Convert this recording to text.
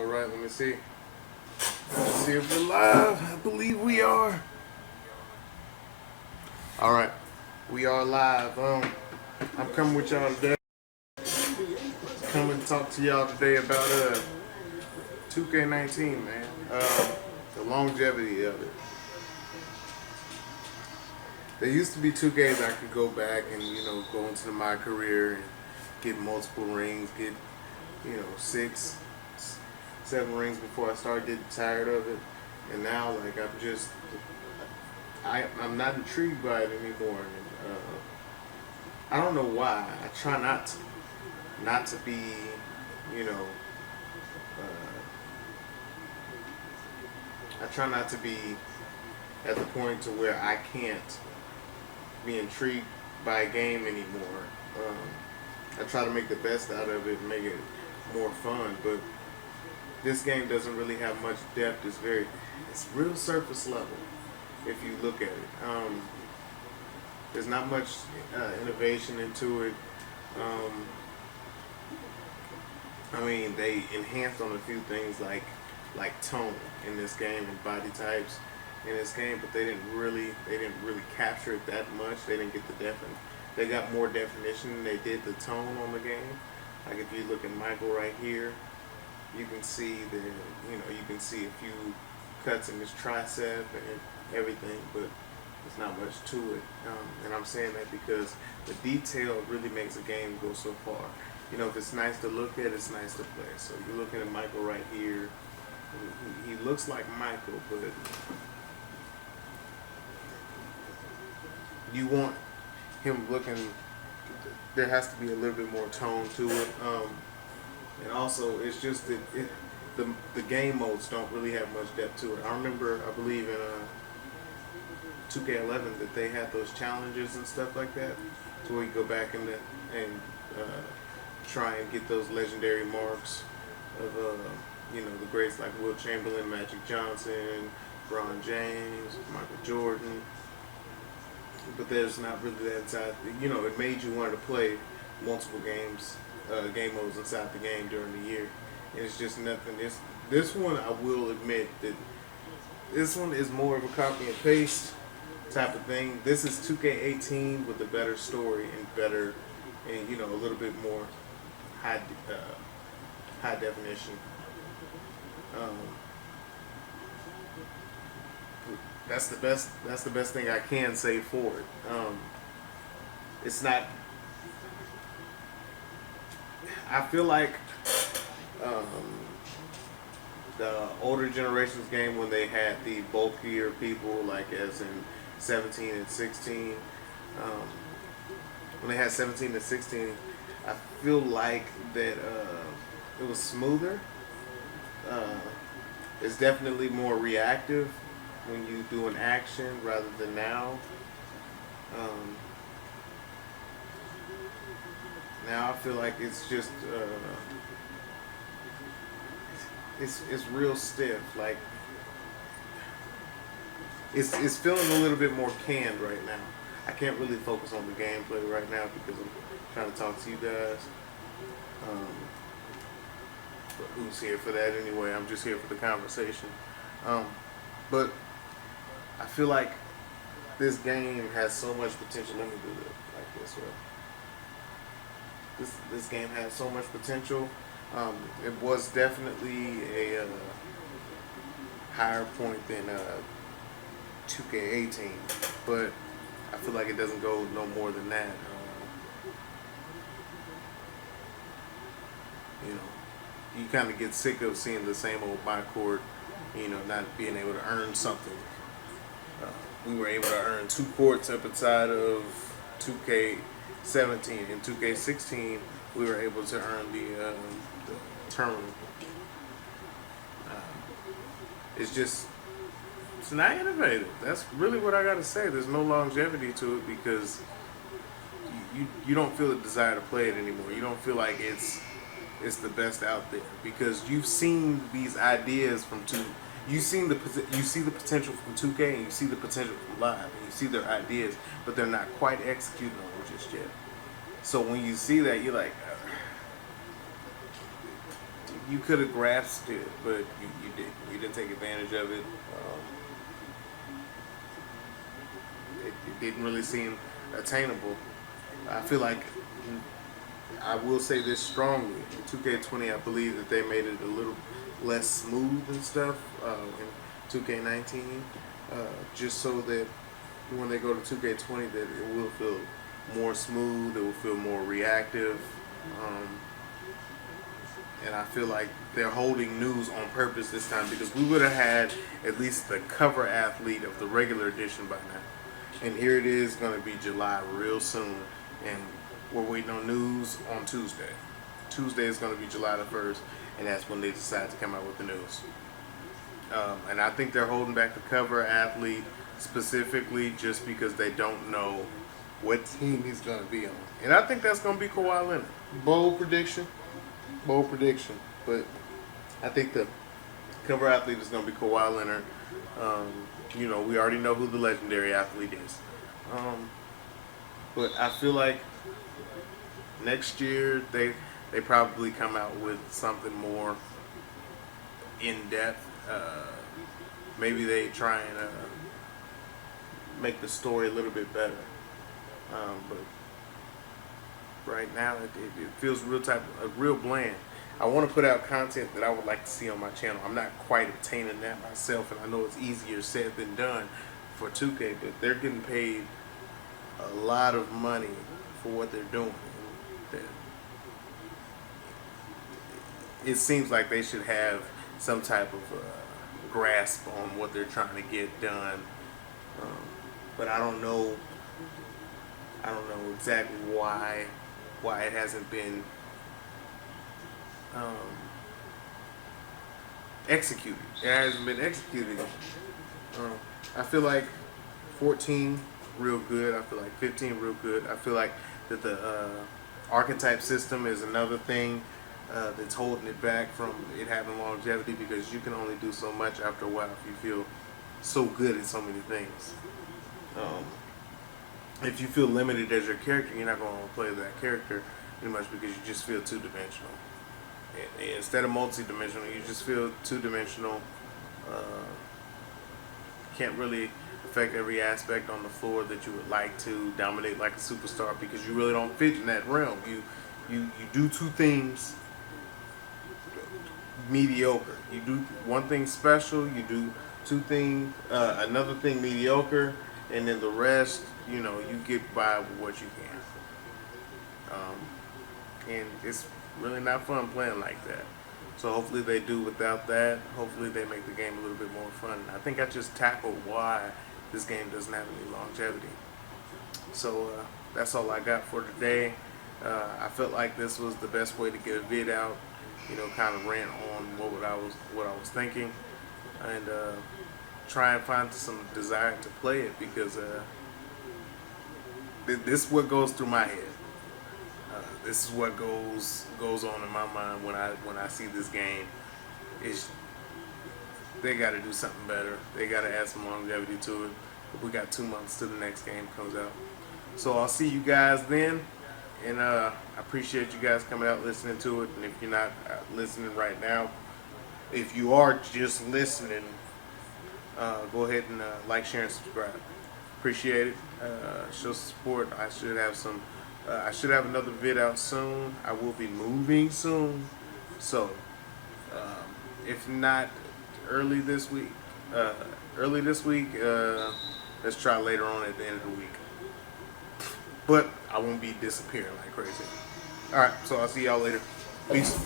All right, let me see. Let's see if we're live. I believe we are. All right, we are live. I'm coming with y'all today. Coming to talk to y'all today about 2K19, man. The longevity of it. There used to be 2Ks I could go back and go into my career and get multiple rings, get 6, 7 rings before I started getting tired of it. And now, like, I'm not intrigued by it anymore. And, I don't know why. I try not to be, you know, I try not to be at the point to where I can't be intrigued by a game anymore. I try to make the best out of it and make it more fun, but this game doesn't really have much depth. It's real surface level if you look at it. There's not much innovation into it. Um, I mean, they enhanced on a few things like tone in this game and body types in this game, but they didn't really capture it that much. They didn't get the They got more definition than they did the tone on the game. Like if you look at Michael right here, you can see you can see a few cuts in his tricep and everything, but there's not much to it. And I'm saying that because the detail really makes a game go so far. If it's nice to look at, it's nice to play. So you're looking at Michael right here. He looks like Michael, but you want him looking. There has to be a little bit more tone to it. And also, it's just that the game modes don't really have much depth to it. I believe in 2K11 that they had those challenges and stuff like that, to where you go back and try and get those legendary marks of the greats like Will Chamberlain, Magic Johnson, Ron James, Michael Jordan. But there's not really that inside. It made you want to play multiple game modes inside the game during the year. And it's just nothing. This one, I will admit that this one is more of a copy and paste type of thing. This is 2K18 with a better story and a little bit more high definition. Um, that's the best. That's the best thing I can say for it. It's not. I feel like um, the older generations game when they had the bulkier people, like as in 17 and 16. Um, when they had 17 and 16, I feel like that it was smoother. Uh, it's definitely more reactive when you do an action rather than now. Um, Now I feel like it's just it's real stiff. Like it's feeling a little bit more canned right now. I can't really focus on the gameplay right now because I'm trying to talk to you guys. Um, but who's here for that anyway? I'm just here for the conversation. Um, but I feel like this game has so much potential. Let me do it like this, right? This game has so much potential. It was definitely a higher point than 2K18, but I feel like it doesn't go no more than that. You know, you kind of get sick of seeing the same old by court. Not being able to earn something. We were able to earn 2 courts up inside of 2K17. In 2K16, we were able to earn the tournament. It's not innovative. That's really what I gotta say. There's no longevity to it because you don't feel the desire to play it anymore. You don't feel like it's the best out there because you've seen these ideas from two. You see the potential from 2K and you see the potential from Live and you see their ideas, but they're not quite executed on them just yet. So when you see that, you're like, you could have grasped it, but you didn't. You didn't take advantage of it. It didn't really seem attainable. I feel like I will say this strongly. In 2K20, I believe that they made it a little less smooth and stuff in 2K19, just so that when they go to 2K20, that it will feel more smooth. It will feel more reactive. Um, and I feel like they're holding news on purpose this time because we would have had at least the cover athlete of the regular edition by now. And here it is going to be July real soon, and we're waiting on news on Tuesday. Tuesday is going to be July the 1st, and that's when they decide to come out with the news. And I think they're holding back the cover athlete specifically just because they don't know what team he's going to be on. And I think that's going to be Kawhi Leonard. Bold prediction. But I think the cover athlete is going to be Kawhi Leonard. We already know who the legendary athlete is. But I feel like next year they probably come out with something more in depth. Maybe they try and make the story a little bit better. But right now it feels real bland. I want to put out content that I would like to see on my channel. I'm not quite obtaining that myself, and I know it's easier said than done for 2K, but they're getting paid a lot of money for what they're doing. It seems like they should have some type of grasp on what they're trying to get done, but I don't know exactly why it hasn't been executed. It hasn't been executed. I feel like 14 real good. I feel like 15 real good. I feel like that the archetype system is another thing that's holding it back from it having longevity, because you can only do so much after a while if you feel so good at so many things. If you feel limited as your character, you're not going to play that character pretty much because you just feel two-dimensional. Instead of multi-dimensional, you just feel two-dimensional. Can't really affect every aspect on the floor that you would like to, dominate like a superstar, because you really don't fit in that realm. You do two things mediocre. You do one thing special, you do two things, another thing mediocre, and then the rest, you get by with what you can. And it's really not fun playing like that. So hopefully they do without that. Hopefully they make the game a little bit more fun. I think I just tackled why this game doesn't have any longevity. So that's all I got for today. I felt like this was the best way to get a vid out, kind of rant on what I was thinking, and try and find some desire to play it, because this is what goes through my head. This is what goes on in my mind when I see this game. They got to do something better. They got to add some longevity to it. We got 2 months till the next game comes out. So I'll see you guys then. And I appreciate you guys coming out listening to it. And if you're not listening right now, if you are just listening, go ahead and like, share, and subscribe. Appreciate it. Show support. I should have another vid out soon. I will be moving soon. So if not early this week, let's try later on at the end of the week. But I won't be disappearing like crazy. Alright, so I'll see y'all later. Peace.